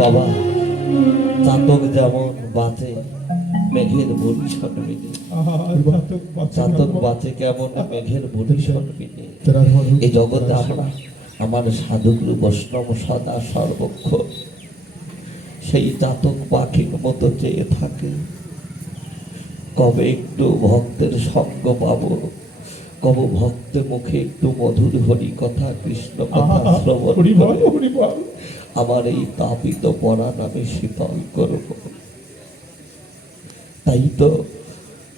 বাবা, চাতক যেমন বাঁচে মেঘের বরিশন বিনে, চাতক বাঁচে কেমন মেঘের বরিশন বিনে। এই জগতে আমরা আমার সাধুগুরু বৈষ্ণব সদা সর্বক্ষ সেই চাতক পাখির মতো চেয়ে থাকে, কবে একটু ভক্তের সঙ্গ পাবো, কবে ভক্তের মুখে একটু মধুর হরি কথা কৃষ্ণ কথা শ্রবণ করে আমার এই তাপিত পরাণ আমি শীতল করব। তাই তো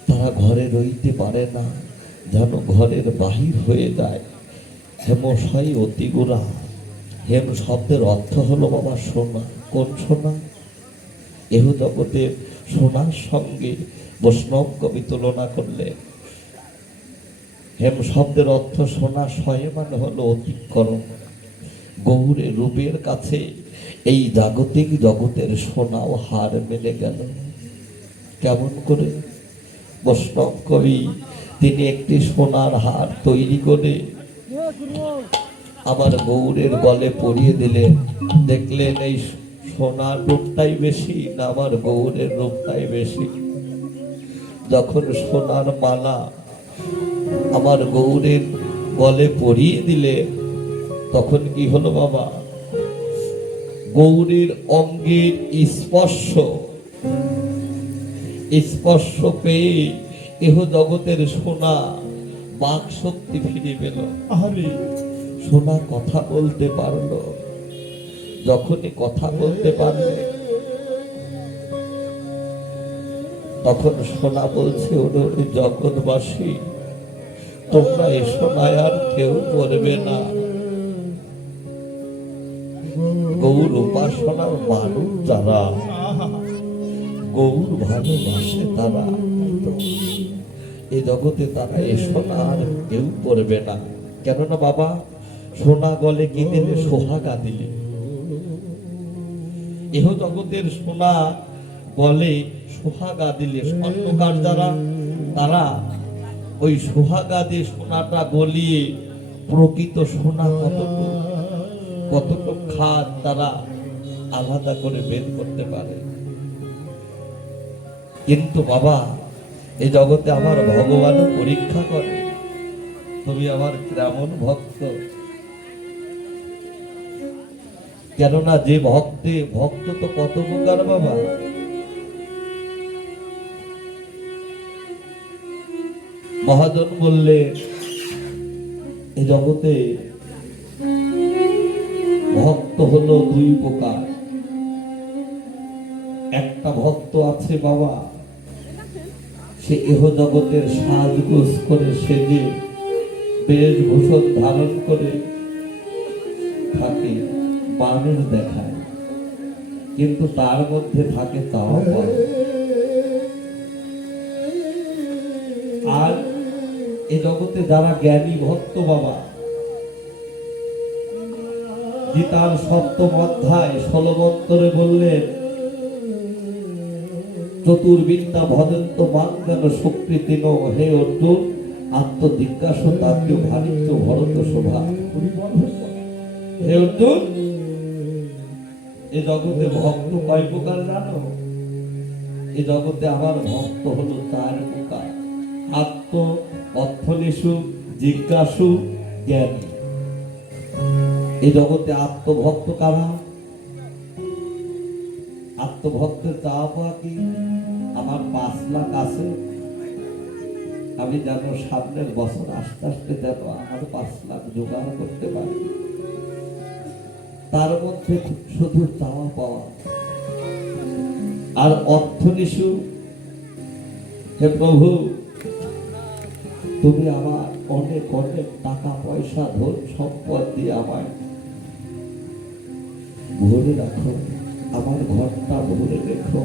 তারা ঘরে রইতে পারে না, যেন ঘরের বাহির হয়ে যায়। হেমশাই অতিগুরা, হেম শব্দের অর্থ হলো বাবা সোনা। কোন সোনা? এহ জগতের সোনার সঙ্গে বৈষ্ণব কবি তুলনা করলে হেম শব্দের অর্থ সোনা, শয়ে মানে হলো অতিক্রম। গৌরে রূপের কাছে এই জাগতিক জগতের সোনাও হার মেনে গেল। কেমন করে? বৈষ্ণব কবি তিনি একটি সোনার হার তৈরি করে আমার গৌরের গলে পরিয়ে দিলেন। দেখলেন এই সোনার রূপটাই বেশি না আমার গৌরের রূপটাই বেশি? যখন সোনার মালা আমার গৌরের গলে পরিয়ে দিলে তখন কি হলো বাবা? গৌরের অঙ্গের স্পর্শ স্পর্শ পেয়ে এহ জগতের সোনা বাক শক্তি ফিরে পেল। সোনা কথা বলতে পারলো। যখনই কথা বলতে পারলে তখন সোনা বলছে, ওরে জগৎবাসী, তোমরা এ সোনায় আর কেউ করবে না। গৌর উপাসনার মানুষ যারা, গৌর ভালোবাসে তারা, এই জগতে তারা এ সোনা আর কেউ করবে না। কেননা বাবা, সোনা গলে কি দিলে? সোহাগা দিলে। এহ জগতের সোনা গলে সোহাগা দিলে স্বর্ণকার যারা, তারা ওই সোহাগা দিয়ে সোনাটা গলিয়ে প্রকৃত সোনা কতটুকু খাদ তারা আলাদা করে বের করতে পারে। কিন্তু বাবা, এই জগতে আমার ভগবানও পরীক্ষা করে, তুমি আমার কেমন ভক্ত। কেননা যে ভক্ত তো কত প্রকার বাবা। মহাজন বললে এই জগতে ভক্ত হলো দুই প্রকার। একটা ভক্ত আছে বাবা, সে এহ জগতের সাজগোজ করে সেজে বেশভূষণ ধারণ করে থাকে, মানুষ দেখায়, কিন্তু তার মধ্যে থাকে চাওয়া পাওয়া। আর এই জগতে যারা জ্ঞানী ভক্ত বাবা, গীতার ৭ম অধ্যায় ১৬ মন্ত্রে বললেন, চতুর্বিদ্যা ভজন্ত মাঙ্গন সুকৃতিন, হে অর্জুন আত্মজিজ্ঞাসু তাত্য ভারিত্য ভরত শোভা। হে অর্জুন, এই জগতে ভক্ত কয় প্রকার জানো? এই জগতে আমার ভক্ত হলো ৪ প্রকার। আত্ম অর্থনিশু, জিজ্ঞাসু, জ্ঞানী। এই জগতে আত্মভক্ত কারা? আত্মভক্তের চাওয়া পাওয়া কি? আমার ৫ লাখ আছে, আমি যেন সামনের বছর আস্তে আস্তে যেন আমার ৫ লাখ জোগাড় করতে পারি। তার মধ্যে শুধু চাওয়া পাওয়া। আর অর্থনিশু, হে প্রভু, তুমি আমার অনেক অনেক টাকা পয়সা ধন সম্পদ দিয়ে আমায় ভরে রাখো, আমার ঘরটা ভরে রেখো।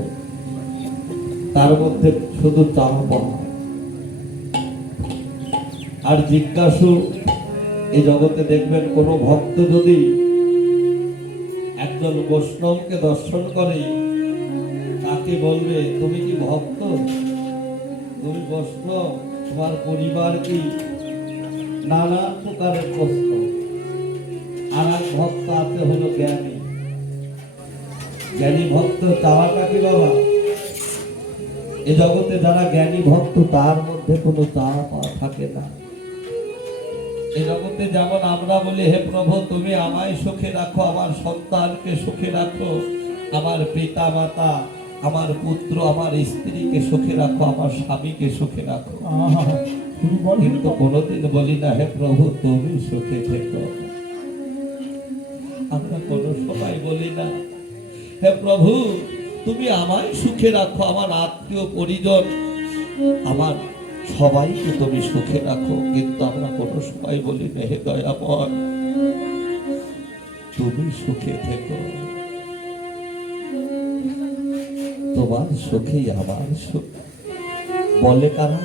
তার মধ্যে শুধু চাওয়া পাওয়া। আর জিজ্ঞাসু, এই জগতে দেখবেন কোন ভক্ত যদি একজন বৈষ্ণবকে দর্শন করে, তাকে বলবে, তুমি কি ভক্ত? তুমি বৈষ্ণব? তোমার পরিবার কি? নানা প্রকারের প্রশ্ন। আর এক ভক্ত আছে হলো জ্ঞানী। জ্ঞানী ভক্ত চাওয়াটা কি বাবা? এ জগতে যারা জ্ঞানী ভক্ত তার মধ্যে কোনো চাওয়া পাওয়া থাকে না। এই জগতে যেমন আমরা বলি, হে প্রভু তুমি আমায় সুখে রাখো, আমার সন্তানকে সুখে রাখো, আমার পিতা মাতা, আমার পুত্র, আমার স্ত্রীকে সুখে রাখো, আমার স্বামীকে সুখে রাখো, কিন্তু কোনোদিন বলি না হে প্রভু তুমি সুখে থেকো। আমরা কোনো সময় বলি না হে প্রভু তুমি আমায় সুখে রাখো, আমার আত্মীয় পরিজন, আমার সবাইকে তুমি সুখে রাখো, কিন্তু আমরা কোনো সময় বলি না হে দয়াময় তুমি সুখে থেকো। তোমার সুখেই আমার সুখ। বলে কারা?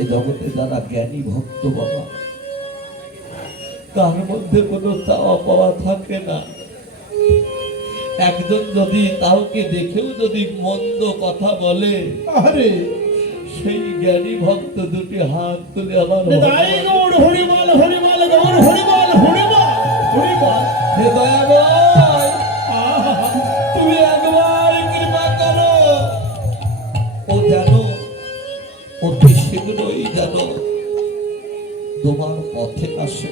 এই জগতে যারা জ্ঞানী ভক্ত বাবা, তার মধ্যে কোনো চাওয়া পাওয়া থাকে না। একজন যদি কাউকে দেখেও যদি মন্দ কথা বলে, আরে সেই জ্ঞানী ভক্ত দুটি হাত তুলে আমার তুমি একবার কৃপা করো, ও জানো অতি শীঘ্রই জানো তোমার পথে আসে।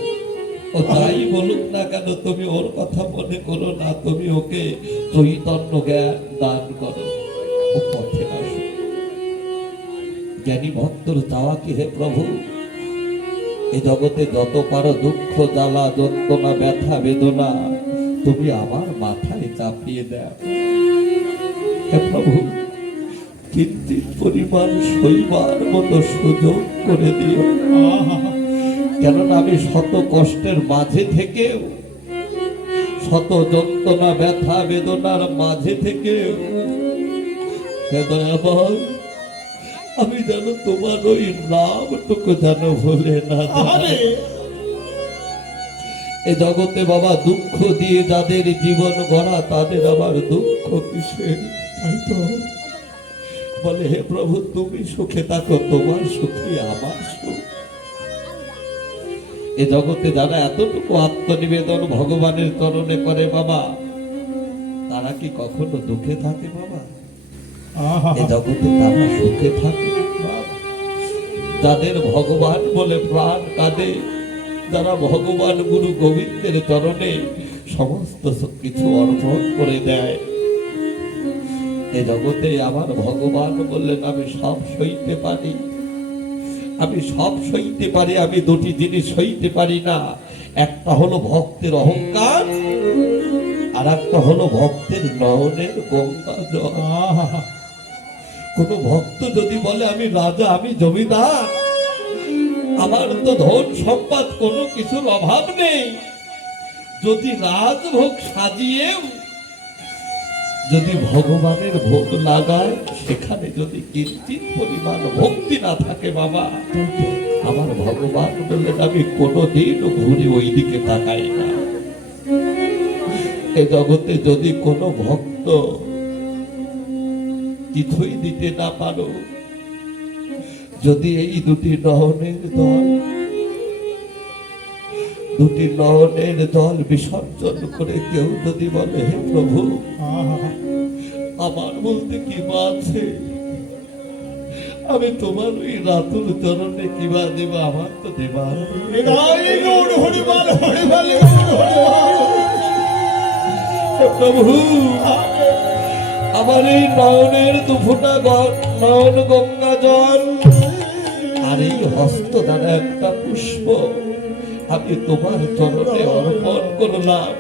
ও তাই বলুক না কেন তুমি ওর কথা মনে করো না, তুমি ওকে চৈতন্য জ্ঞান দান করো, ও পথে আসে। জ্ঞানী ভক্তর চাওয়া কি হে প্রভু এ জগতে যত পারো দুঃখ জ্বালা যন্ত্রণা ব্যথা বেদনা তুমি আমার মাথায় চাপিয়ে দাও হে প্রভু, কিঞ্চিৎ পরিমাণ সইবার মতো সুযোগ করে দিও। কেননা আমি শত কষ্টের মাঝে থেকেও, শত যন্ত্রণা ব্যথা বেদনার মাঝে থেকেও আমি যেন তোমার ওই নামটুকু যেন ভুলে না। এ জগতে বাবা দুঃখ দিয়ে যাদের জীবন গড়া তাদের আবার দুঃখ কিসের? তাই তো বলে হে প্রভু তুমি সুখে থাকো, তোমার সুখী আমার সুখ। এ জগতে যারা এতটুকু আত্মনিবেদন ভগবানের চরণে করে বাবা, তারা কি কখনো দুঃখে থাকে বাবা? এ জগতে তারা সুখে থাকে। যাদের ভগবান বলে প্রাণ কাঁদে, যারা ভগবান গুরু গোবিন্দের চরণে সমস্ত কিছু অর্পণ করে দেয়, এ জগতে আমার ভগবান বললেন আমি সব সইতে পারি, আমি সব সইতে পারি, আমি দুটি জিনিস সইতে পারি না। একটা হলো ভক্তের অহংকার, আর একটা হলো ভক্তের নয়নের গঙ্গা জল। কোন ভক্ত যদি বলে আমি রাজা, আমি জমিদার, আমার তো ধন সম্পদ কোনো কিছুর অভাব নেই, যদি রাজভোগ সাজিয়েও যদি ভগবানের ভোগ লাগায়, সেখানে যদি কিঞ্চিৎ পরিমাণ ভক্তি না থাকে বাবা, আমার ভগবান বললেন আমি কোনোদিন ঘুরে ওই দিকে তাকাই না। এ জগতে যদি কোনো ভক্ত কিছুই দিতে না পারো, যদি এই দুটি নয়নের জল বিসর্জন করে কেউ যদি বলে হে প্রভু আমার বলতে কি আছে, আমি তোমার ওই রাতুল চরণে কিবা দেব, আমার তো দেবার প্রভু আমার এই নয়নের দুফোঁটা নয়ন গঙ্গা জল আর এই হস্ত দ্বারা একটা পুষ্প আমি তোমার চরণে অর্পণ করলাম,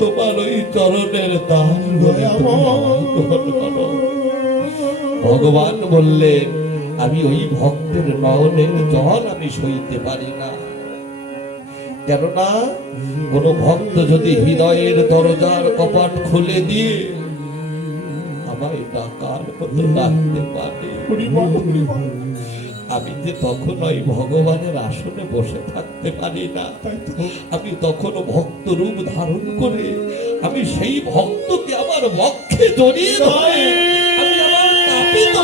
তোমার ওই চরণের দান বলে গ্রহণ করো। ভগবান বললেন আমি ওই ভক্তের নয়নের জল আমি সইতে পারি না। কেননা কোন ভক্ত যদি হৃদয়ের দরজার কপাট খুলে দিয়ে আমায় ডাকার মতো ডাকতে পারে, আমি যে তখন ওই ভগবানের আসনে বসে থাকতে পারি না, আমি তখন ভক্ত রূপ ধারণ করে আমি সেই ভক্তকে আমার বক্ষে জড়িয়ে ধরে আমি আমার তাপিত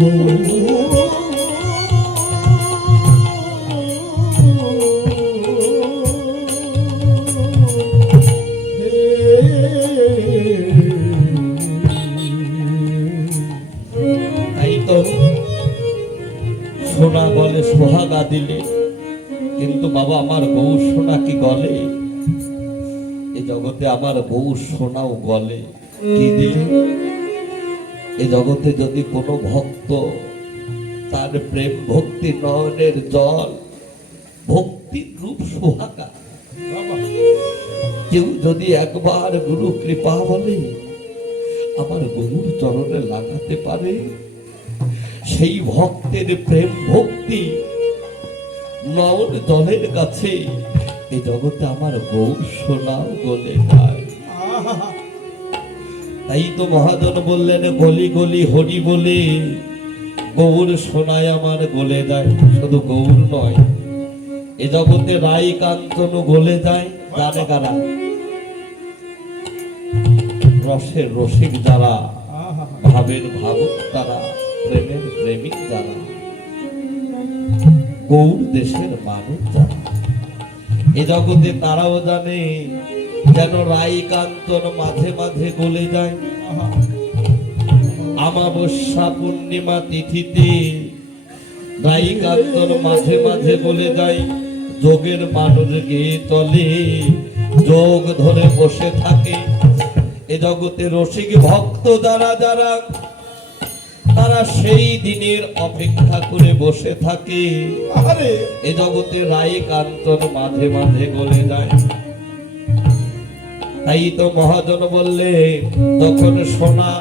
গৌর সোনা গলে সোহাগা দিলে, কিন্তু বাবা আমার বউ সোনা কি গলে? এই জগতে আমার বউ সোনাও গলে। কি দিলে? এই জগতে যদি কোনো ভক্ত তার প্রেম ভক্তি নয়নের জল ভক্তির রূপ সোহাগা কেউ যদি একবার গুরু কৃপা বলে আমার গুরুর চরণে লাগাতে পারে, সেই ভক্তের প্রেম ভক্তি নয়ন জলের কাছে এই জগতে আমার বউ সোনাও গলে যায়। তাই তো মহাজন বললেন, গলি গলি হরি বলে গৌর সোনায় আমার গলে যায়। শুধু গৌর নয়, এ জগতে রাই কাঞ্চন গলে যায়। জানে কারা? রসের রসিক যারা, ভাবের ভাবক তারা, প্রেমের প্রেমিক যারা, গৌর দেশের মানুষ যারা, এ জগতে তারাও জানে যেন রাই কাঞ্চন মাঝে মাঝে গলে যায়। আমাবস্যা পূর্ণিমা তিথিতে রাই কাঞ্চন মাঝে মাঝে গলে যায়। যোগের মানুষ গিয়ে চলে, যোগ ধরে বসে থাকে। এ জগতে রসিক ভক্ত যারা যারা, তারা সেই দিনের অপেক্ষা করে বসে থাকে। এ জগতে রাই কাঞ্চন মাঝে মাঝে গলে যায়। তাই তো মহাজন বললে, তখন সোনা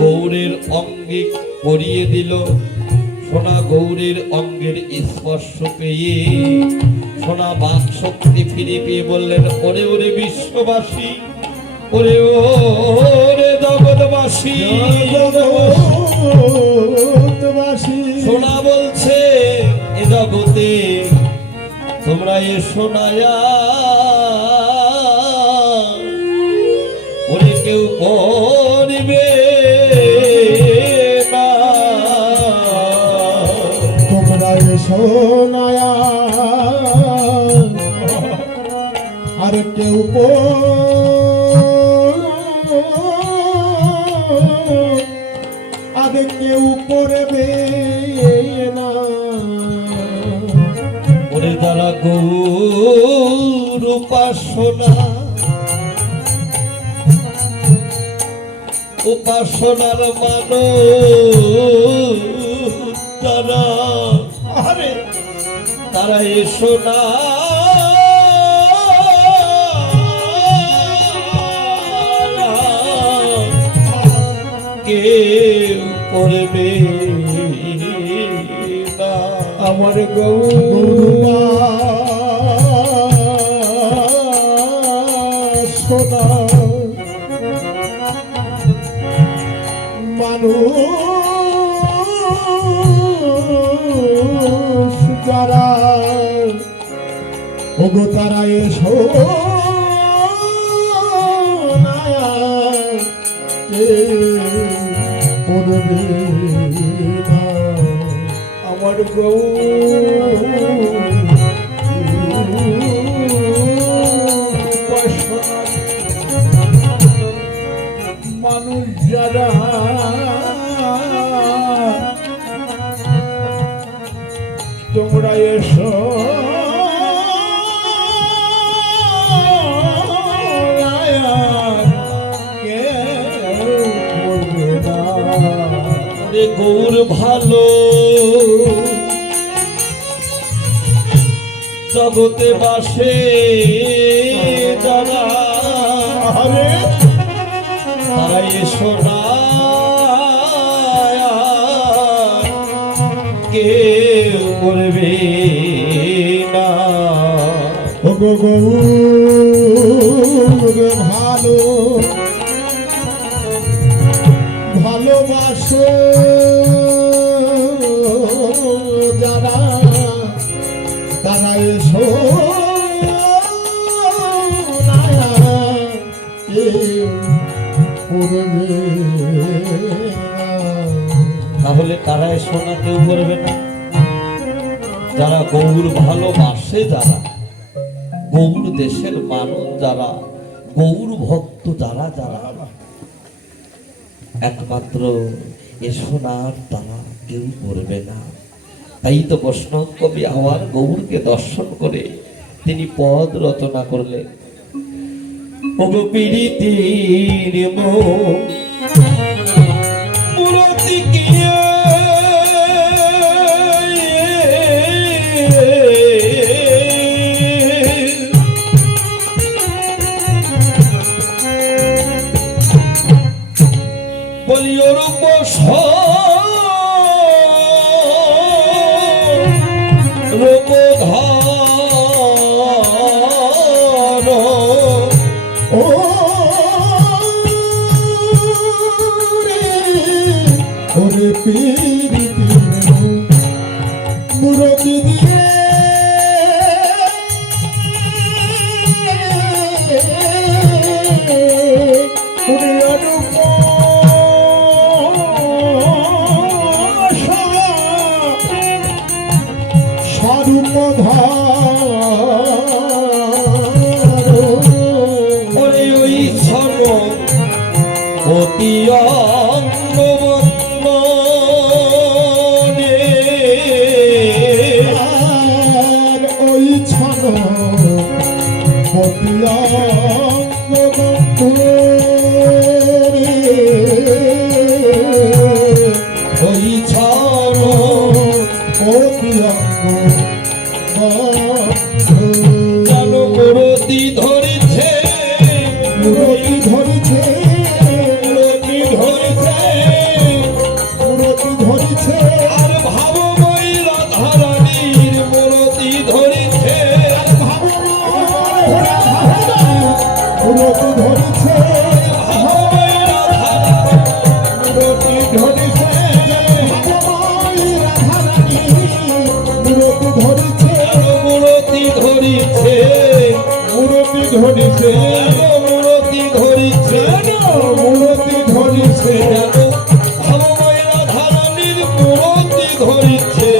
গৌরের অঙ্গে পরিয়ে দিল। সোনা গৌরের অঙ্গের স্পর্শ পেয়ে সোনা বাক শক্তি ফিরে পেয়ে বললেন, ওরে ওরে বিশ্ববাসী, ওরে ওরে জগৎবাসী। সোনা বলছে, এ জগতে তোমরা এসো না, ওরে কেউ করবে না, তোমরা এসো না, আর কেউ আগে কেউ করবে না। ওরে যারা গৌর উপাসনা, উপাসনার মানুষ যারা, তারা এসো না, কেউ করবে না। আমার গৌর সোনা মানুষ যারা, ওগো তারা এসো না, করবে না। আমার মানুষ যারা, তোমরা এসো গৌর ভালো জগতে বাসে যারা, তারা এসো না, কেউ করবে না। গৌর ভালো ভালোবাসো যারা, তারা এসো না, তাহলে তারা এই সোনা কেউ করবে না। যারা গৌর ভালোবাসে, যারা গৌর দেশের মানুষ, যারা গৌর ভক্ত, যারা যারা একমাত্র এ সোনার তারা কেউ করবে না। তাই তো বৈষ্ণব কবি আবার গৌরকে দর্শন করে তিনি পদ রচনা করলেন। ওগো পীড়িতির মূরতি কিয়ে বলি অরূপ ওরে পীড়িতির মূরতি দিয়ে ওরে অরূপ স্বরূপ ওরে ওই সর্ব অতি ওই ছন পতিয়া ওই ছাড় পতিয়া জানো মূরতি ধরেছে, মূরতি ধরিছে মূরতি ধরেছে, মূরতি ধরিছে আর ভাবময়ী রাধারানীর মূরতি ধরেছে, মূরতি ধরিছে ভাবময়ী রাধারানীর মূরতি ধরেছে, মূরতি ধরিছে মূরতি ধরেছে, মূরতি ধরিছে মূরতি ধরেছে, মূরতি ধরিছে ভাবময়ী রাধারানীর মূরতি ধরেছে,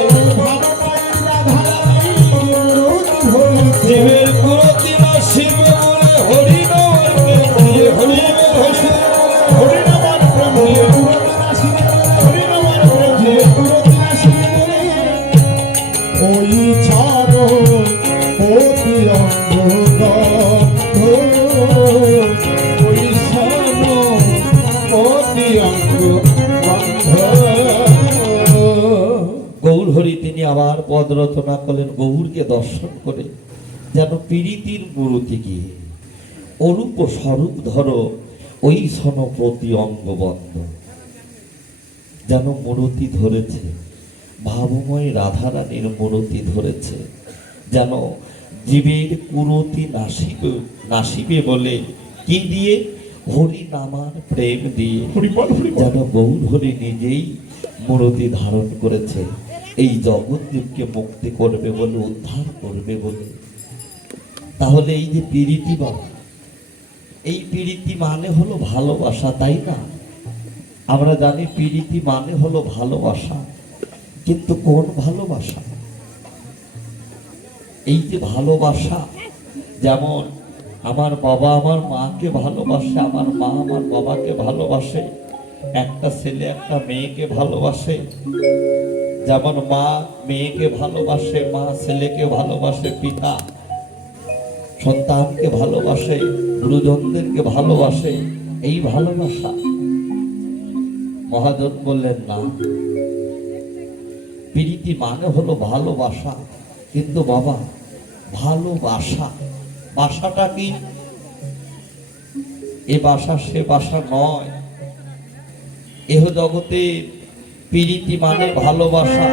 শিবের মূরতি না শিব বলে হরি নামের প্রেম দিয়ে, হরি হরিনামার প্রেম দিয়ে হরিনামার প্রেম দিয়ে ওই ছাড়ো অতি অঙ্গ ওই ছাড়ো অতি অঙ্গ গৌর হরি তিনি আবার পদ রচনা করলেন গৌরকে দর্শন করে, যেন পীড়িতির মূরতি গিয়ে অরূপ স্বরূপ ধরো ওই সন প্রতি অঙ্গবন্ধ। যেন মূরতি ধরেছে, ভাবময় রাধারানীর মূরতি ধরেছে, যেন জীবের কুরতি নাসিবে নাসিবে বলে কি দিয়ে, হরি নামার প্রেম দিয়ে। যেন গৌর হরি নিজেই মূরতি ধারণ করেছে এই জগৎদীপকে মুক্তি করবে বলে, উদ্ধার করবে বলে। তাহলে এই যে পীড়িতি বাবা, এই পীড়িতি মানে হলো ভালোবাসা, তাই না? আমরা জানি পীড়িতি মানে হলো ভালোবাসা, কিন্তু কোন ভালোবাসা? এই যে ভালোবাসা, যেমন আমার বাবা আমার মাকে ভালোবাসে, আমার মা আমার বাবাকে ভালোবাসে, একটা ছেলে একটা মেয়েকে ভালোবাসে, যেমন মা মেয়েকে ভালোবাসে, মা ছেলেকে ভালোবাসে, পিতা সন্তানকে ভালোবাসে, গুরুজনদেরকে ভালোবাসে, এই ভালোবাসা। মহাজন বললেন না, প্রীতি মানে হলো ভালোবাসা, কিন্তু বাবা ভালোবাসা, বাসাটা কি? এ বাসা সে বাসা নয়। এহ জগতে প্রীতি মানে ভালোবাসা,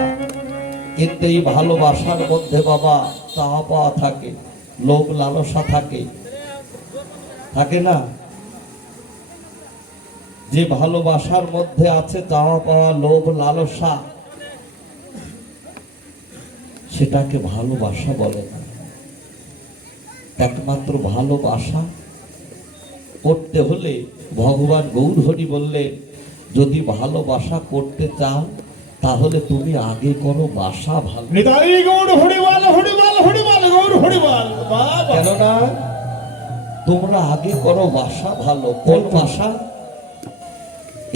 কিন্তু এই ভালোবাসার মধ্যে বাবা চাওয়া পাওয়া থাকে, লোভ লালসা থাকে, থাকে না? যে ভালোবাসার মধ্যে আছে চাওয়া পাওয়া, লোভ লালসা, সেটাকে ভালোবাসা বলে না। একমাত্র ভালোবাসা করতে হলে ভগবান গৌর হরি বললেন, যদি ভালোবাসা করতে চাও তাহলে তুমি আগে করো বাসা ভালো। নিতাই গৌর হরিবাল হরিবাল হরিবাল গৌর হরিবাল বাবা। কেননা তোমরা আগে করো বাসা ভালো। কোন বাসা?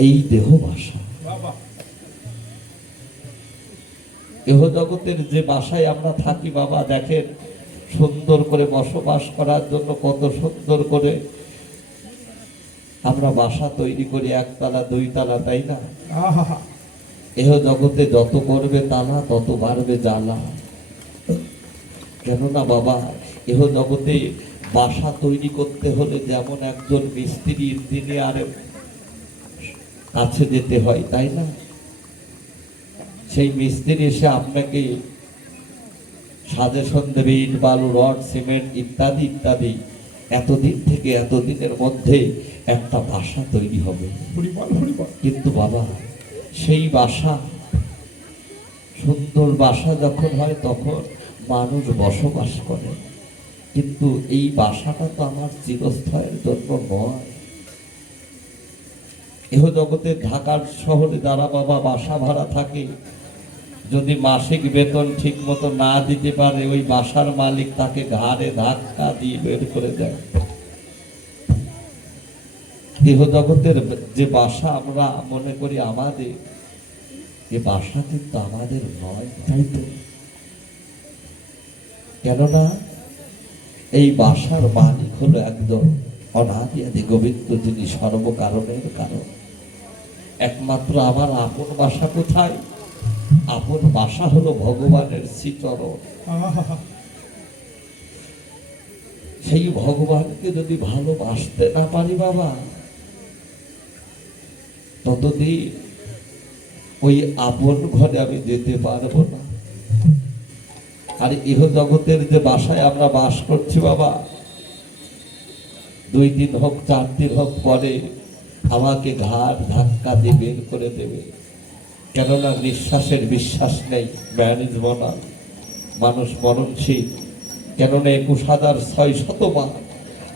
এই দেহ বাসা। বাবা এহ জগতের যে বাসায় আমরা থাকি বাবা, দেখেন সুন্দর করে বসবাস করার জন্য কত সুন্দর করে আমরা বাসা তৈরি করি, একতলা দুইতলা, তাই না? আহা এহ জগতে যত করবে তালা তত বাড়বে জ্বালা। কেননা বাবা এহ জগতে বাসা তৈরি করতে হলে যেমন একজন মিস্ত্রি ইঞ্জিনিয়ারের কাছে যেতে হয়, তাই না? সেই মিস্ত্রি এসে আপনাকে সাজেশন দেবে, ইট বালু রড সিমেন্ট ইত্যাদি ইত্যাদি, এতদিন থেকে এতদিনের মধ্যে একটা বাসা তৈরি হবে। হরিবাল হরিবাল। কিন্তু বাবা সেই বাসা, সুন্দর বাসা যখন হয় তখন মানুষ বসবাস করে, কিন্তু এই বাসাটা তো আমার চিরস্থায়ের জন্য নয়। এহ জগতে ঢাকার শহরে যারা বাবা বাসা ভাড়া থাকে, যদি মাসিক বেতন ঠিক মতো না দিতে পারে, ওই বাসার মালিক তাকে ঘাড়ে ধাক্কা দিয়ে বের করে দেয়। দেহ জগতের যে বাসা আমরা মনে করি আমাদের, এ বাসা কিন্তু আমাদের নয়, তাই তো? কেননা এই বাসার মালিক হলো একদম অনাদি আদি গোবিন্দ, যিনি সর্বকারণের কারণ। একমাত্র আমার আপন বাসা কোথায়? আপন বাসা হলো ভগবানের শ্রীচরণ। আহা সেই ভগবানকে যদি ভালোবাসতে না পারি বাবা, ততদিন ওই আপন ঘরে আমি যেতে পারবো না। আর ইহ জগতের যে বাসায় আমরা বাস করছি বাবা, 2 দিন হোক 4 দিন হোক পরে আমাকে ঘাড় ধাক্কা দিয়ে বের করে দেবে। কেননা নিঃশ্বাসের বিশ্বাস নেই, ম্যানেজব না, মানুষ মরণশীল। কেননা 21,600 বার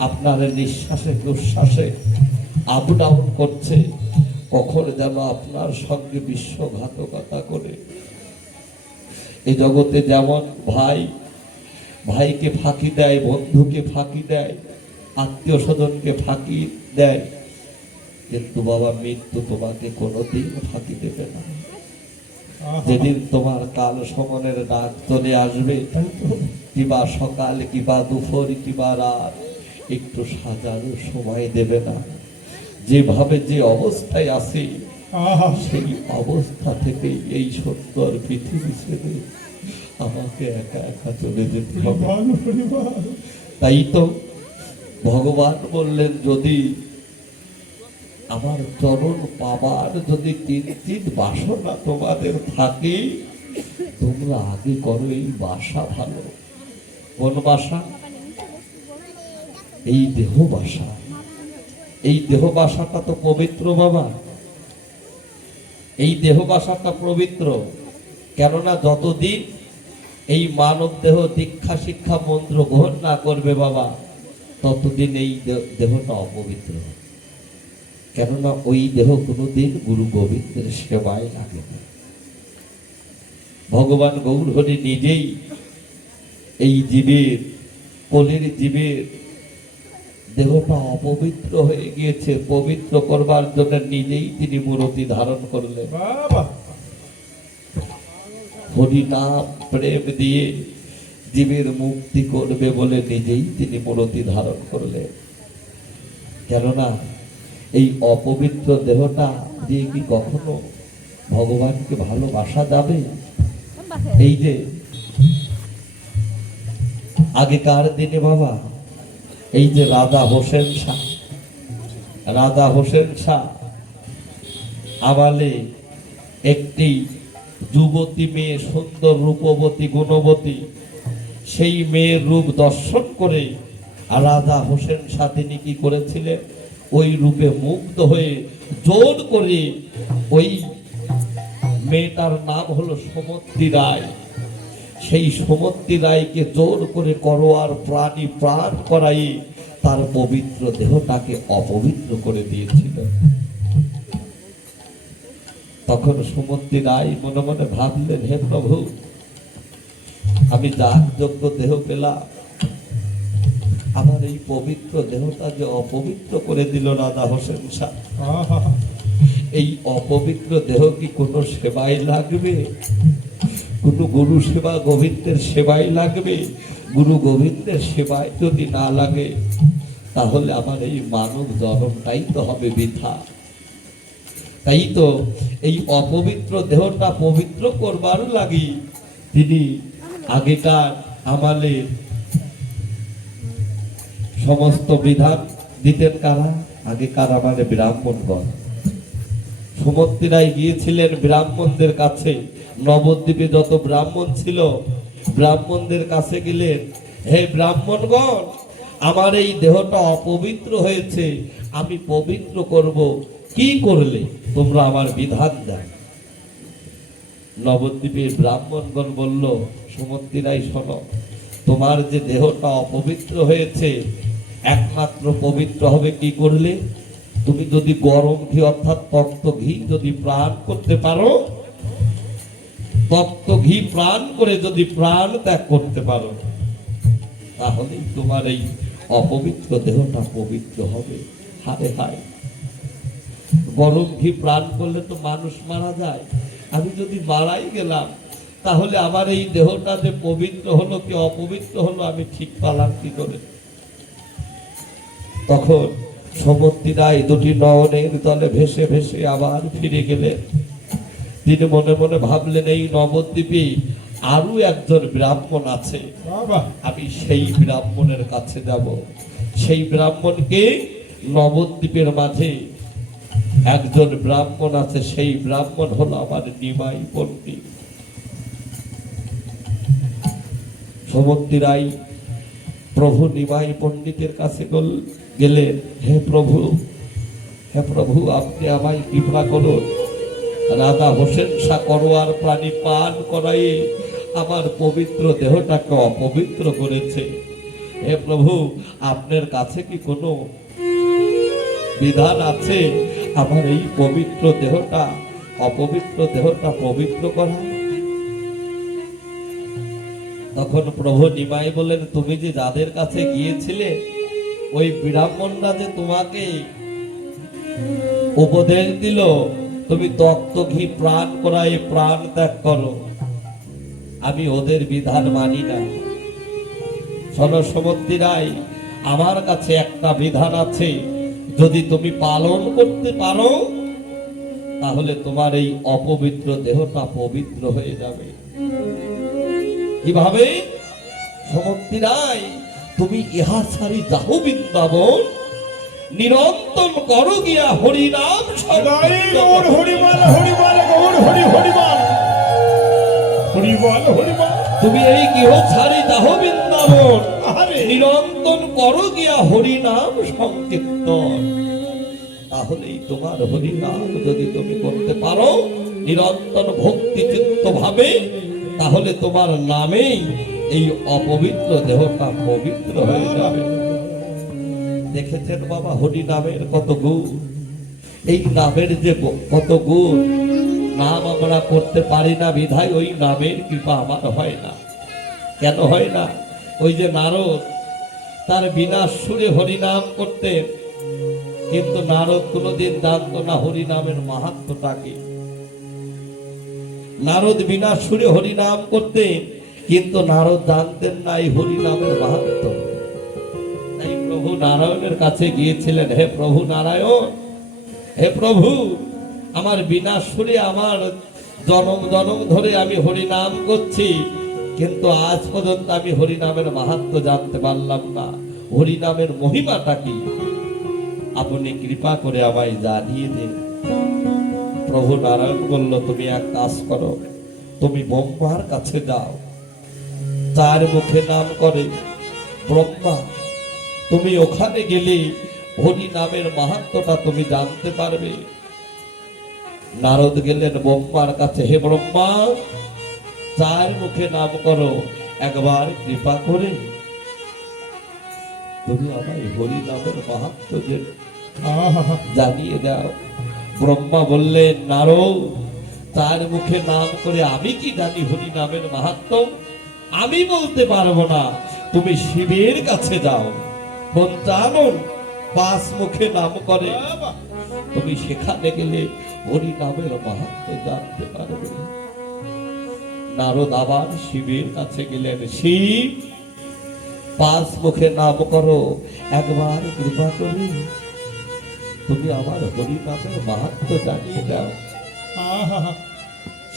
আপনার নিঃশ্বাসে প্রশ্বাসে আপ ডাউন করছে, কখন যেন আপনার সঙ্গে বিশ্বঘাতকতা করে। এই জগতে যেমন ভাই ভাইকে ফাঁকি দেয়, বন্ধুকে ফাঁকি দেয়, আত্মীয় স্বজনকে ফাঁকি দেয়, কিন্তু বাবা মৃত্যু তোমাকে কোনোদিন ফাঁকি দেবে না। যেদিন তোমার কাল সমনের ডাক চলে আসবে, কিবা সকাল কিবা দুপুর কিবা রাত, একটু সাজারও সময় দেবে না। যেভাবে যে অবস্থায় আছি আহা সেই অবস্থা থেকে এই সুন্দর পৃথিবী ছেড়ে আমাকে একা একা চলে যেতে হবে। হরিবাল হরিবাল। তাই তো ভগবান বললেন, যদি আমার চরণ পাবার যদি কিঞ্চিৎ বাসনা তোমাদের থাকে, তোমরা আগে করো এই বাসা ভালো। কোন বাসা? এই দেহ বাসা। এই দেহ বাসাটা তো পবিত্র বাবা, এই দেহ বাসাটা পবিত্র। কেননা যতদিন এই মানব দেহ দীক্ষা শিক্ষা মন্ত্র গ্রহণ না করবে বাবা, ততদিন এই দেহটা অপবিত্র। কেননা ওই দেহ কোনোদিন গুরু গোবিন্দের সেবায় লাগে না। ভগবান গৌর হরি নিজেই এই জীবের, কলির জীবের দেহটা অপবিত্র হয়ে গিয়েছে, পবিত্র করবার জন্য নিজেই তিনি মূর্তি ধারণ করলেন। বাবা হরিনাম প্রেম দিয়ে জীবের মুক্তি করবে বলে নিজেই তিনি মূর্তি ধারণ করলেন। কেননা এই অপবিত্র দেহটা দিয়ে কি কখনো ভগবানকে ভালোবাসা যাবে? এই যে আগেকার দিনে বাবা, এই যে রাজা হোসেন শাহ, রাজা হোসেন শাহ আমালে একটি যুবতী মেয়ে, সুন্দর রূপবতী গুণবতী, সেই মেয়ের রূপ দর্শন করে রাজা হোসেন শাহ তিনি কি করেছিলেন? ওই রূপে মুগ্ধ হয়ে জোর করে, ওই মেয়েটার নাম হলো সমত্তি রায়, সেই সমত্তি রায়কে জোর করে করোয়ার প্রাণী প্রাণ করাই তার পবিত্র দেহটাকে অপবিত্র করে দিয়েছিল। তখন সুমতি রায় মনে মনে ভাবলেন, হে প্রভু, আমি যাগ যোগ্য দেহ পেলাম, আমার এই পবিত্র দেহটা যে অপবিত্র করে দিল রাধা হোসেন শাহ। আহা, এই অপবিত্র দেহ কি কোনো সেবায় লাগবে? কোনো গুরু সেবা গোবিন্দের সেবায় লাগবে? গুরু গোবিন্দের সেবায় যদি না লাগে, তাহলে আমার এই মানব জন্মটাই তো হবে বৃথা। তাই তো এই অপবিত্র দেহটা পবিত্র করবার লাগি তিনি আগেকার আমাদের সমস্ত বিধান দিতেন কারা? আগেকার আমাদের ব্রাহ্মণগণ। সুমতি রায় গিয়েছিলেন ব্রাহ্মণদের কাছে, নবদ্বীপে যত ব্রাহ্মণ ছিল ব্রাহ্মণদের কাছে গেলেন, হে ব্রাহ্মণগণ, আমার এই দেহটা অপবিত্র হয়েছে, আমি পবিত্র করব, কি করলে তোমরা আমার বিধান দাও। নবদ্বীপের ব্রাহ্মণগণ বলল, সুমতি রায় শোনো, তোমার যে দেহটা অপবিত্র হয়েছে, একমাত্র পবিত্র হবে কি করলে? তুমি যদি গরম ঘি অর্থাৎ তপ্ত ঘি যদি প্রাণ করতে পারো, তপ্ত ঘি প্রাণ করে যদি প্রাণ ত্যাগ করতে পারো, তাহলেই তোমার এই অপবিত্র দেহটা পবিত্র হবে। হায় হায়, গরম ঘি প্রাণ করলে তো মানুষ মারা যায়, আমি যদি মারাই গেলাম, তাহলে আমার এই দেহটা যে পবিত্র হলো কি অপবিত্র হলো আমি ঠিক পালাম কি করে? তখন সুমতি রায় দুটি নয়নের তলে ভেসে ভেসে আবার ফিরে গেলেন। তিনি মনে মনে ভাবলেন, এই নবদ্বীপে আরো একজন ব্রাহ্মণ আছে, বাবা, আমি সেই ব্রাহ্মণের কাছে যাব। সেই ব্রাহ্মণকে, নবদ্বীপের মাঝে একজন ব্রাহ্মণ আছে, সেই ব্রাহ্মণ হলো আমার নিমাই পণ্ডিত। সুমতি রায় প্রভু নিমাই পণ্ডিতের কাছে গেলেন, হে প্রভু, হে প্রভু, আপনি আমায় কৃপা করুন, রাধা হোসেন শাহ করোয়ার প্রাণী পান করাই আমার পবিত্র দেহটাকে অপবিত্র করেছে। হে প্রভু, আপনার কাছে কি কোনো বিধান আছে আমার এই পবিত্র দেহটা, অপবিত্র দেহটা পবিত্র করা? তখন প্রভু নিমাই বলেন, তুমি যে যাদের কাছে গিয়েছিলে, ওই ব্রাহ্মণরা যে তোমাকে উপদেশ দিল তুমি তক্ত ঘি প্রাণ করায় প্রাণ ত্যাগ করো, আমি ওদের বিধান মানি না। শোনো সুমতি রায়, আমার কাছে একটা বিধান আছে, যদি তুমি পালন করতে পারো, তাহলে তোমার এই অপবিত্র দেহটা পবিত্র হয়ে যাবে। কিভাবে? সুমতি রায়, তুমি ইহা ছাড়ি যাও বৃন্দাবন, নিরন্তর করো গিয়া হরিনাম রাই গৌর হরিমাল হরিমাল গৌর হরি হরিমাল হরিমাল হরিমাল। তুমি এই গৃহ ছাড়ি যাও বৃন্দাবন, আরে নিরন্তর করো গিয়া হরিনাম সংকীর্তন। তাহলেই তোমার হরিনাম যদি তুমি করতে পারো নিরন্তর ভক্তি চিত্ত ভাবে, তাহলে তোমার নামেই এই অপবিত্র দেহটা পবিত্র হয়ে যাবে। দেখেছেন বাবা, হরি নামের কত গুণ, এই নামের যে কত গুণ, নাম আমরা করতে পারি না বিধায় ওই নামের কৃপা আমার হয় না। কেন হয় না? ওই যে নারদ তার বিনা সুরে হরিনাম করতেন, কিন্তু নারদ কোনোদিন জানতো না হরিনামের মাহাত্ম্যটা কি। নারদ বিনা সুরে হরিনাম করতেন, কিন্তু নারদ জানতেন না এই হরিনামের মাহাত্ম্য। তাই প্রভু নারায়ণের কাছে গিয়েছিলেন, হে প্রভু নারায়ণ, হে প্রভু, আমার বিনা সুরে আমার জনম জনম ধরে আমি হরিনাম করছি, কিন্তু আজ পর্যন্ত আমি হরিনামের মাহাত্ম্য জানতে পারলাম না, হরিনামের মহিমাটা কি, আপনি কৃপা করে আমায় জানিয়ে দিন। প্রভু নারায়ণ বলল, তুমি এক কাজ করো, তুমি ব্রহ্মার কাছে যাও, তার মুখে নাম করে ব্রহ্মা, তুমি ওখানে গেলে হরি নামের মাহাত্ম্যটা তুমি জানতে পারবে। নারদ গেলেন ব্রহ্মার কাছে, হে ব্রহ্মা, চার মুখে নাম করো, একবার কৃপা করে তুমি আমায় হরি নামের মাহাত্ম্য জানিয়ে দাও। ব্রহ্মা বললেন, নারদ তার মুখে নাম করে আমি কি জানি হরি নামের মাহাত্ম্য? আমি বলতে পারবো না। তুমি শিবের কাছে যাও, পঞ্চানন 5 মুখে নাম করে, তুমি সেখানে গেলে হরি নামের মাহাত্ম্য জানতে পারবে। নারদ আবার শিবের কাছে গেলেন। শিব, 5 মুখে নাম করো, একবার কৃপা করে তুমি আমার হরি নামের মাহাত্ম্য জানিয়ে দাও।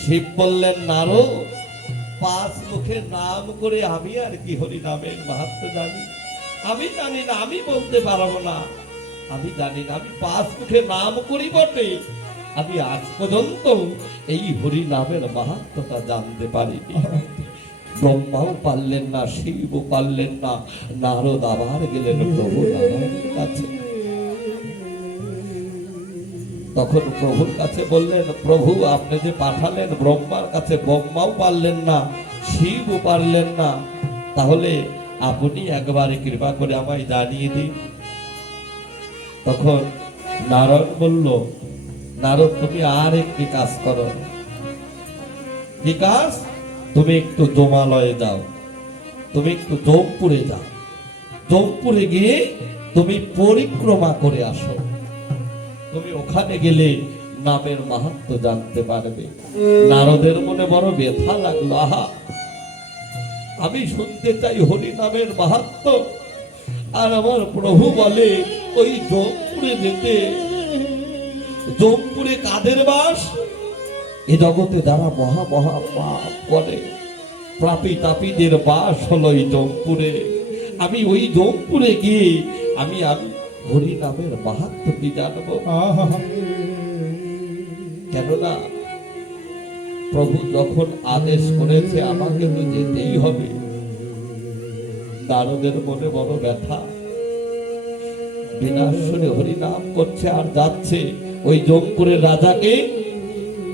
শিব বললেন, নারদ, 5 মুখে নাম করে আমি আর কি হরি নামের মাহাত্ম্য জানি? আমি জানি না, আমি বলতে পারবো না, আমি জানি না। আমি 5 মুখে নাম করি বটে, আমি আজ পর্যন্ত এই হরি নামের মাহাত্ম্যটা জানতে পারিনি। ব্রহ্মাও পারলেন না, শিবও পারলেন না। নারদ আবার গেলেন প্রভু নারায়ণের কাছে। তখন প্রভুর কাছে বললেন, প্রভু আপনি যে পাঠালেন ব্রহ্মার কাছে, ব্রহ্মাও পারলেন না, শিবও পারলেন না, তাহলে আপনি একবারে কৃপা করে আমায় জানিয়ে দিন। তখন নারায়ণ বলল, নারদ তুমি আর একটি কাজ করো। কি কাজ? তুমি একটু জমালয়ে যাও, তুমি একটু জমপুরে যাও, জমপুরে গিয়ে তুমি পরিক্রমা করে আসো। তুমি ওখানে গেলে নামের মাহাত্ম্য জানতে পারবে। নারদের মনে বড় ব্যথা লাগলো। আহা, আমি শুনতে চাই হরি নামের মাহাত্ম্য, আর আমার প্রভু বলে ওই জমপুরে যেতে। জমপুরে কাদের বাস? এ জগতে যারা মহা মহা পাপ করে, পাপী তাপীদের বাস হলো এই জমপুরে। আমি ওই জমপুরে গিয়ে আমি হরি নামের মাহাত্ম্য কি জানবো। কেননা প্রভু যখন আদেশ করেছে আমাকে তো যেতেই হবে। নারদের মনে বড় ব্যথা, বিনা শুনে হরি নাম করছে আর যাচ্ছে ওই জমপুরের রাজাকে।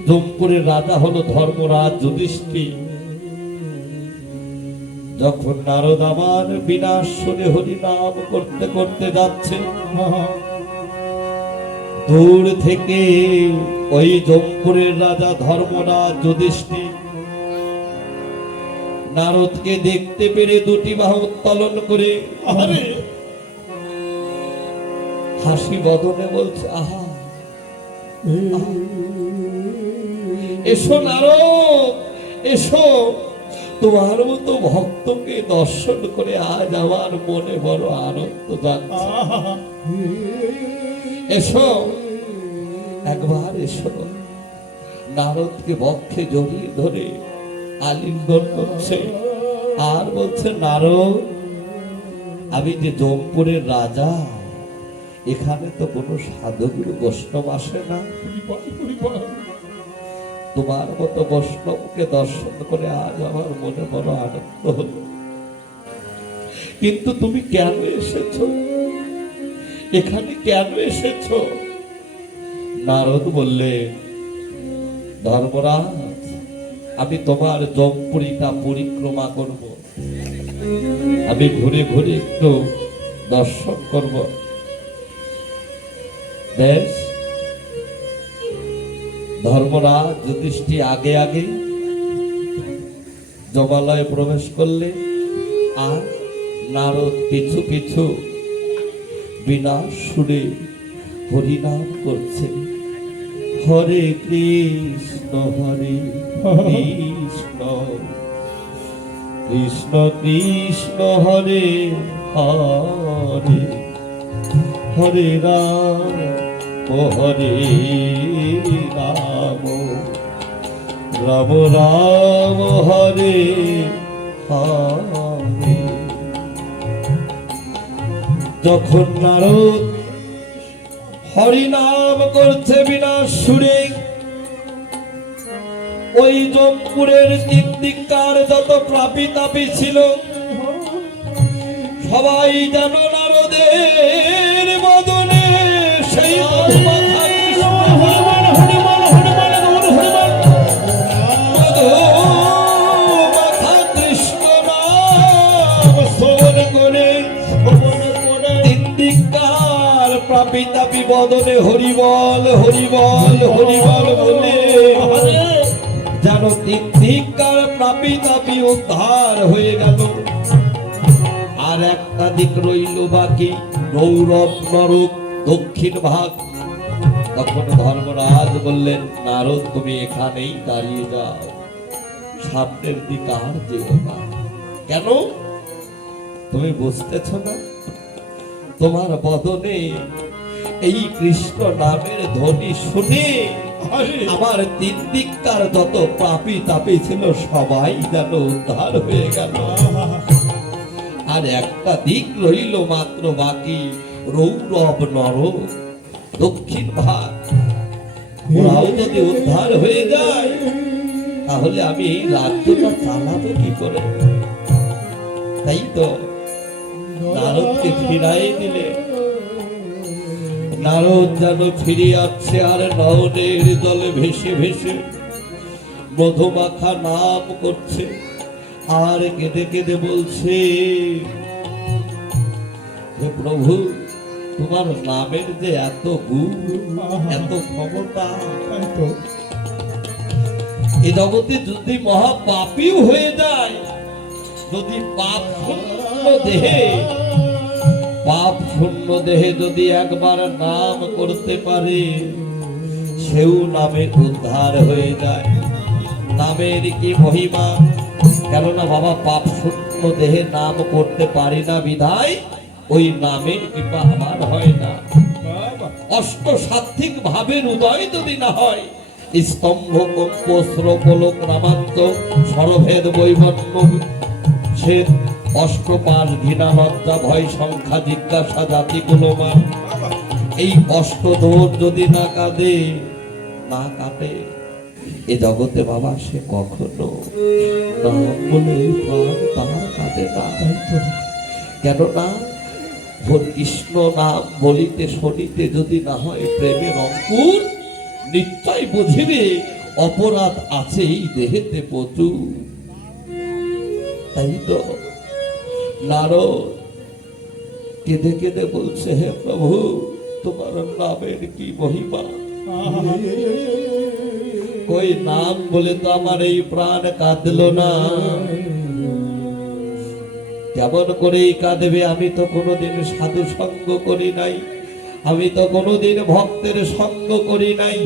জমপুরের রাজা হলো ধর্মরাজ যুধিষ্ঠির। যখন নারদ আমার বিনা শুনে হরি নাম করতে করতে যাচ্ছে, দূর থেকে ওই জমপুরের রাজা ধর্মরাজ যুধিষ্ঠির নারদকে দেখতে পেরে দুটি বাহু উত্তোলন করে হাসি বদনে বলছে, আহা, এসো নারদ, এসো, তোমার মতো ভক্তকে দর্শন করে আজ আমার মনে বড় আনন্দ যাচ্ছে। এসো, একবার এসো। নারদকে বক্ষে জড়িয়ে ধরে আলিঙ্গন করছে আর বলছে, নারদ, আমি যে জমপুরের রাজা, এখানে তো কোনো সাধুগুরু বৈষ্ণব আসে না। তোমার মতো বৈষ্ণবকে দর্শন করে আজ আমার মনে বড় আনন্দ হলো। কিন্তু তুমি কেন এসেছো? এখানে কেন এসেছো? নারদ বললে, ধর্মরাজ, আমি তোমার জমপুরীটা পরিক্রমা করব, আমি ঘুরে ঘুরে একটু দর্শন করব। বেশ, ধর্মরাজ যুধিষ্ঠির আগে আগে জমালয়ে প্রবেশ করলে, আর নারদ পিছু পিছু বিনা সুরে হরিনাম করছে। হরে কৃষ্ণ হরে কৃষ্ণ, কৃষ্ণ কৃষ্ণ হরে হরে, হরে রাম হরে রাম, রাম রাম হরে হরে। যখন নারদ হরিনাম করছে বিনা সুরে, ওই জমপুরের দিকদিককার যত পাপী তাপী ছিল সবাই যেন নারদের বদনে সেই পাপী তাপী বদনে হরিবল হরিবল হরিবল বলে যেন তিন দিককার প্রাপী তাপি উদ্ধার হয়ে গেল। আর একটা দিক রইল বাকি, রৌরব নরক দক্ষিণ ভাগ। তখন ধর্মরাজ বললেন, নারদ তুমি এখানেই দাঁড়িয়ে যাও, সামনের দিক আর যেও না। কেন তুমি বুঝতেছ না? তোমার বদনে এই কৃষ্ণ নামের ধ্বনি শুনে আমার তিন দিককার যত পাপী তাপী ছিল সবাই যেন উদ্ধার হয়ে গেল। আর একটা দিক রইল মাত্র বাকি, রৌরব নরক দক্ষিণ ভাগ। ওরাও যদি উদ্ধার হয়ে যায় তাহলে আমি এই রাজ্যটা চালাবো কি করে? তাই তো নারদকে ফিরাই দিলে। নারদ যেন ফিরে আসছে আর নয়নের জলে ভেসে ভেসে মধুমাখা নাম করছে আর কেঁদে কেঁদে বলছে, হে প্রভু তোমার নামের যে এত গুণ, এত ক্ষমতা, এ জগতে যদি মহাপাপীও হয়ে যায়, যদি পাপ শূন্য দেহে যদি একবার নাম করতে পারে, সেও নামে উদ্ধার হয়ে যায়। নামের কি মহিমা! কেননা বাবা পাপ শূন্য দেহে নাম করতে পারি না বিধায় ওই নামের কৃপা আমার হয় না। অষ্ট সাত্বিক ভাবের উদয় যদি না হয়, স্তম্ভ কম্প শ্রোপলোক রামান্ত সরভেদ বৈবর্ণ ছেদ অষ্টপাশ ঘৃণা লজ্জা ভয় সংখ্যা জিজ্ঞাসা জাতি কুলমান, এই অষ্টদোষ যদি না কাঁদে না কাটে এ জগতে বাবা, সে কখনো নাম বলে প্রাণ তাহার কাঁদে না। কেননা কৃষ্ণ নাম বলিতে শুনিতে যদি না হয় প্রেমের অঙ্কুর, নিশ্চয় বুঝিবে অপরাধ আছে এই দেহেতে প্রচুর। তাই তো নারদ কেঁদে কেঁদে বলছে, হে প্রভু তোমার নামের কি মহিমা! কই নাম বলে তো আমার এই প্রাণ কাঁদলো না। কেমন করেই কাঁদবে? আমি তো কোনোদিন সাধু সঙ্গ করি নাই, আমি তো কোনোদিন ভক্তের সঙ্গ করি নাই,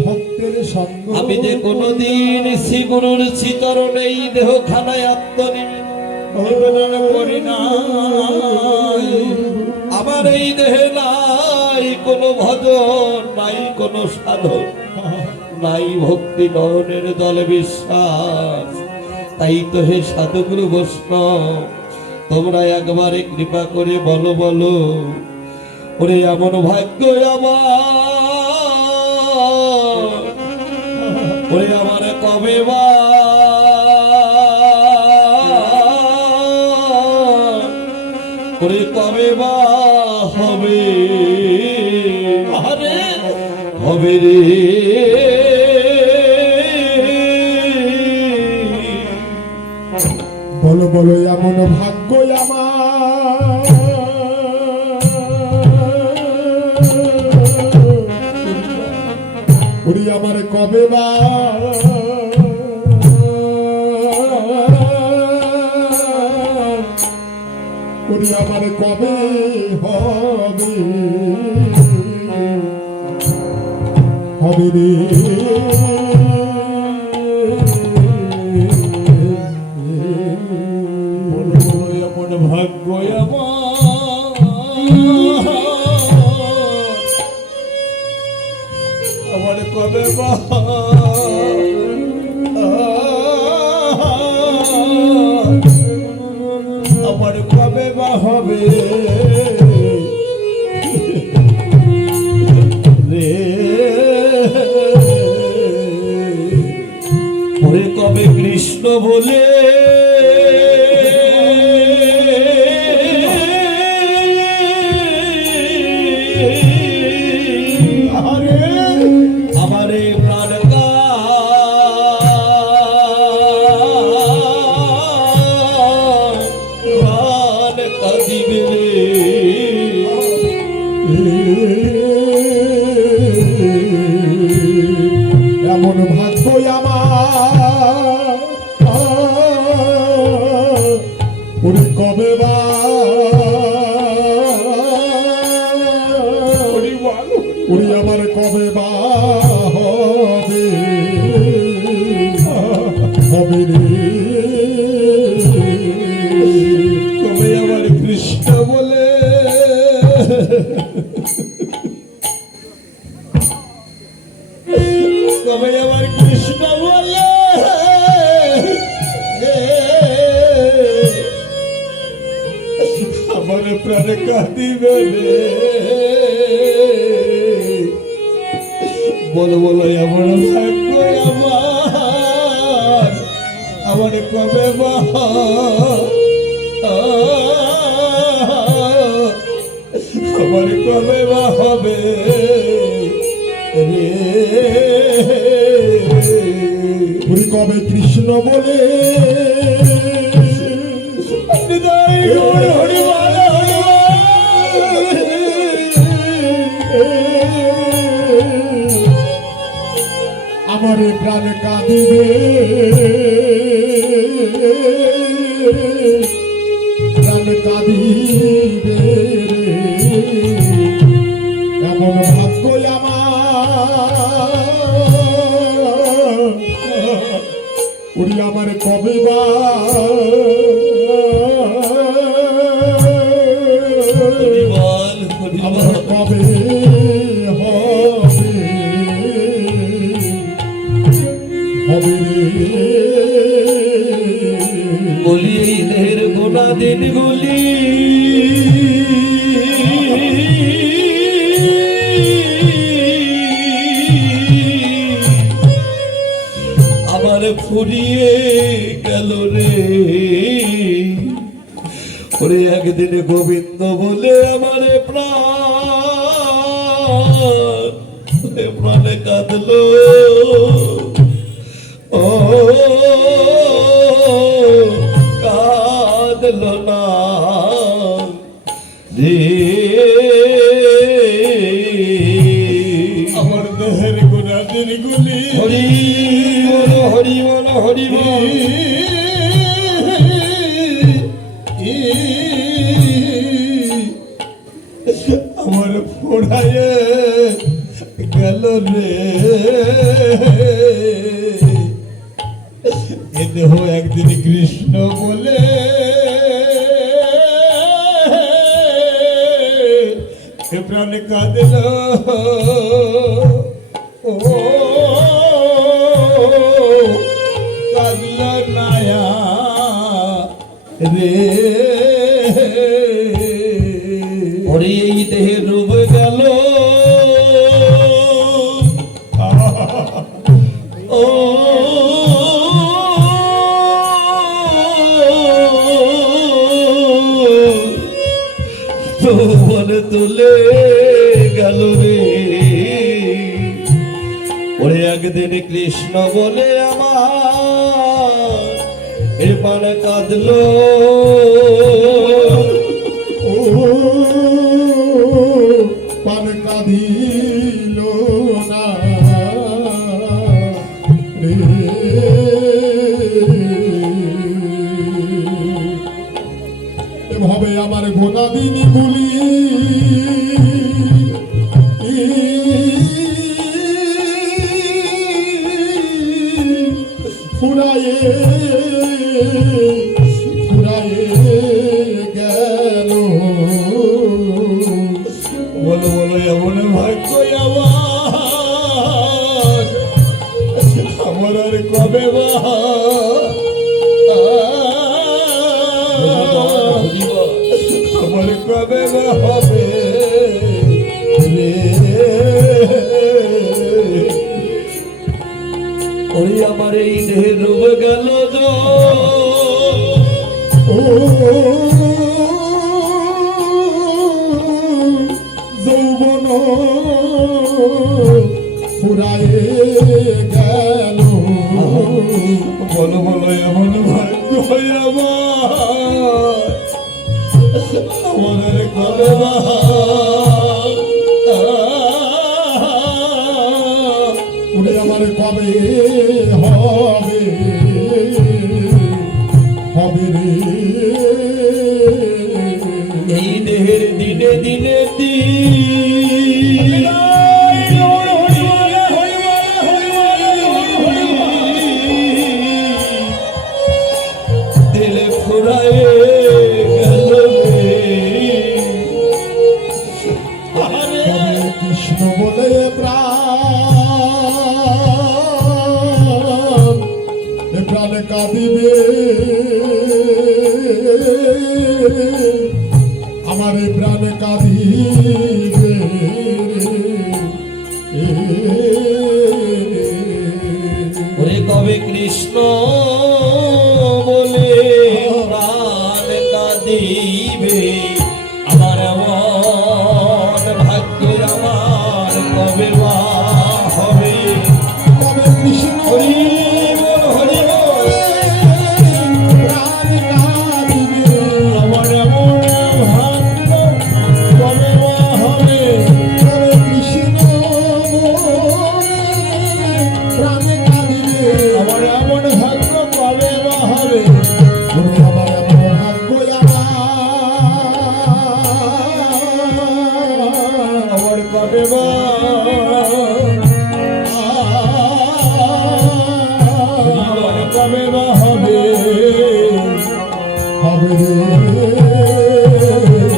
আমি যে কোনোদিন শ্রী গুরুর শ্রীচরণে এই দেহখানায় আত্মনিবেদন করি নাই। আমার এই দেহে নাই কোনো ভজন, নাই কোনো সাধন, নাই ভক্তি নয়নের জলে বিশ্বাস। তাই তো হে সাধুগুরু বৈষ্ণব, তোমরা একবারে কৃপা করে বলো বলো, ওরে এমন ভাগ্য আমার, ওরে আমার কবে বা, ওরে কবে বা হবে, আরে হবে রে। বলো বলো এমন ভাগ্য আমার, ওরে আমার কবে বা, ওরে আমার কবে হবে, হবে রে। ভাগ্য আমার কবে বা, আমার কবে বা হবে রে। ওরে কবে কৃষ্ণ বলে আমারে প্রাণ কাঁদিবে রে। এমন ভাগ্য আমার, ওরে কবে বা ওরে আমার কবে বা হবে হবে রে কবে আমার কৃষ্ণ বলে কবে আমার কৃষ্ণ বলে আমার প্রাণে কাঁদিবে রে বলো বলো এমন ভাগ্য আমার কবে বা আমার কবে বা হবে রে ওরে কবে কৃষ্ণ বলে হৃদয় হরি হরি বল হরি আমার প্রাণ কাঁদিবে প্রাণ কাঁদিবে এমন ভাগ্য আমার ওরে আমার কবে বা হরি বল হরি আমার বল কবে হবে হবে রে বলি এই দেহের গোনা দিন গুলি আমার ফুরিয়ে গেল রে ওরে একদিন গোবিন্দ বলে আমার প্রাণে কাঁদলো ও কাঁদলো না রে আমার দেহের গুণা দিনগুলি হরি বল হরি বল হরি বল আমার ফোড়ায় গেল রে এ দেহ একদিন কৃষ্ণ বলে এ প্রাণ কাঁদিল ও কাঁদল নায়া রে হরি এই দেহে রূপ গেল ও মনে তুলে গেল রে ওরে একদিন কৃষ্ণ বলে আমার এ পানে কাঁদলো ও পান কাঁদিল না রে এভাবে আমার গোনা দিন গুলি ফুরায়ে ফুরায়ে গেল বলো বলো এমন ভাগ্য আমার আর কবে বা আমার কবে বা হবে রে ওরে আমার এই দেহে রূপ গেল ও যৌবন ফুরায়ে গেল বলো বলো এমন ভাগ্য আমার আর কবে বা ওরে আমার কবে হবে হবে রে দিনে দিন দিলে ফুরায় গেল কৃষ্ণ বলে প্রাণে কাঁদিবে আমার প্রাণে কাঁদিবে ওরে কবে কৃষ্ণ